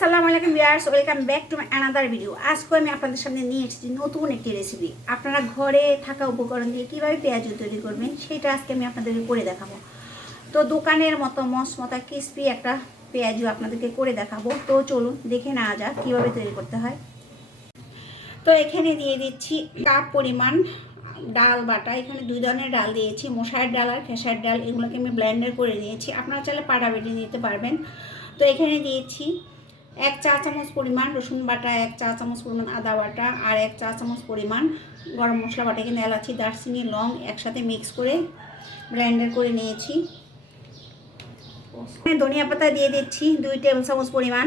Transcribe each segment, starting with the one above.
আসসালামু আলাইকুম viewers welcome back to my another video আজকে আমি আপনাদের সামনে নিয়ে এসেছি নতুন একটি রেসিপি আপনারা ঘরে থাকা উপকরণ দিয়ে কীভাবে পেঁয়াজ তৈরি করবেন সেটা আজকে আমি আপনাদেরকে করে দেখাবো। তো দোকানের মতো মসমতা ক্রিসপি একটা পেঁয়াজু আপনাদেরকে করে দেখাবো। তো চলুন দেখে নেওয়া যাক কীভাবে তৈরি করতে হয়। তো এখানে দিয়ে দিচ্ছি কাপ পরিমাণ ডাল বাটা। এখানে দুই ধরনের ডাল দিয়েছি, মশার ডাল আর খেসার ডাল। এগুলোকে আমি ব্লেন্ডার করে নিয়েছি। আপনারা চাইলে পাড়া বেটে নিতে পারবেন। তো এখানে দিয়েছি এক চা চামচ পরিমাণ রসুন বাটা, এক চা চামচ পরিমাণ আদা বাটা আর এক চা চামচ পরিমাণ গরম মশলা বাটা। কিন্তু এলাচি, দারচিনি, লং একসাথে মিক্স করে ব্লেন্ডার করে নিয়েছি। ধনিয়া পাতা দিয়ে দিচ্ছি দুই টেবিল চামচ পরিমাণ।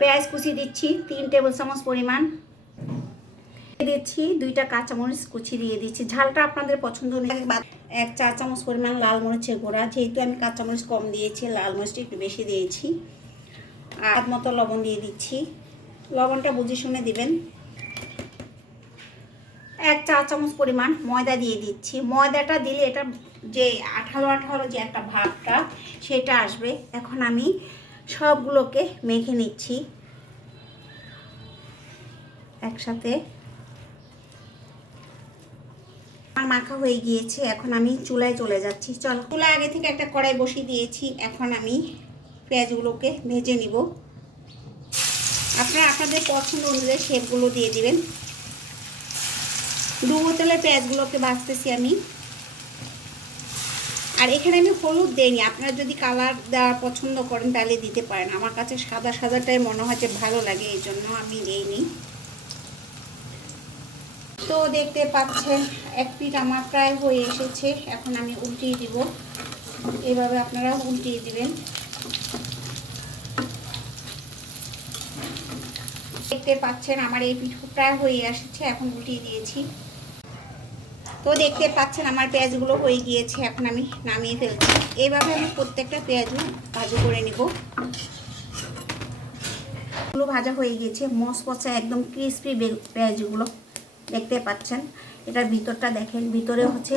পেঁয়াজ কুচি দিচ্ছি তিন টেবিল চামচ পরিমাণ। দিচ্ছি দুইটা কাঁচামরিচ কুচি দিয়ে দিচ্ছি। ঝালটা আপনাদের পছন্দ এক চা চামচ পরিমাণ লাল মরিচের গুঁড়া, যেহেতু আমি কাঁচামরিচ কম দিয়েছি, লাল মরিচটা একটু বেশি দিয়েছি। আর মতো লবণ দিয়ে দিচ্ছি। লবণটা বুঝে শুনে দিবেন। এক চা চামচ পরিমাণ ময়দা দিয়ে দিচ্ছি। ময়দাটা দিলে এটা যে আঠালো আঠালো যে একটা ভাবটা, সেটা আসবে। এখন আমি সবগুলোকে মেখে নিচ্ছি। একসাথে। আমার মাখা হয়ে গিয়েছে। এখন আমি চুলায় চলে যাচ্ছি। চলো, চুলায় আগে থেকে একটা কড়াই বসিয়ে দিয়েছি। এখন আমি পেঁয়াজগুলোকে ভেজে নিব। আপনারা আপনাদের পছন্দ অনুযায়ী শেপগুলো দিয়ে দিবেন। দু বোতলে পেঁয়াজগুলোকে ভাজতেছি আমি। আর এখানে আমি হলুদ দেইনি, আপনারা যদি কালার দেওয়া পছন্দ করেন তাহলে দিতে পারেন। আমার কাছে সাদা সাদাটাই মনে হয় যে ভালো লাগে, এই জন্য আমি দেইনি। তো দেখতে পাচ্ছেন, এক পিঠ আমার প্রায় হয়ে এসেছে। এখন আমি উল্টিয়ে দিব। এভাবে আপনারা উল্টিয়ে দিবেন। দেখতে পাচ্ছেন, আমার এই পিঠ প্রায় হয়ে এসেছে, এখন উল্টিয়ে দিয়েছি। তো দেখতে পাচ্ছেন, আমার পেঁয়াজগুলো হয়ে গিয়েছে, এখন আমি নামিয়ে ফেলছি। এইভাবে আমি প্রত্যেকটা পেঁয়াজও ভাজু করে নিব। এগুলো ভাজা হয়ে গিয়েছে মস পচা একদম ক্রিসপি পেঁয়াজগুলো, দেখতে পাচ্ছেন। এটার ভিতরটা দেখেন, ভিতরে হচ্ছে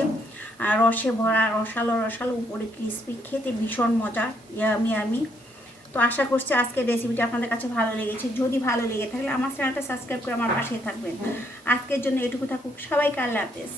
রসে ভরা, রসালো রসালো, উপরে ক্রিসপি খেতে ভীষণ মজা ইয়ামি আমি তো আশা করছি আজকের রেসিপিটা আপনাদের কাছে ভালো লেগেছে। যদি ভালো লেগে থাকলে আমার চ্যানেলটা সাবস্ক্রাইব করে আমার পাশে থাকবেন। আজকের জন্য এটুকু থাকুক। সবাইকে আল্লাহ হাফেজ।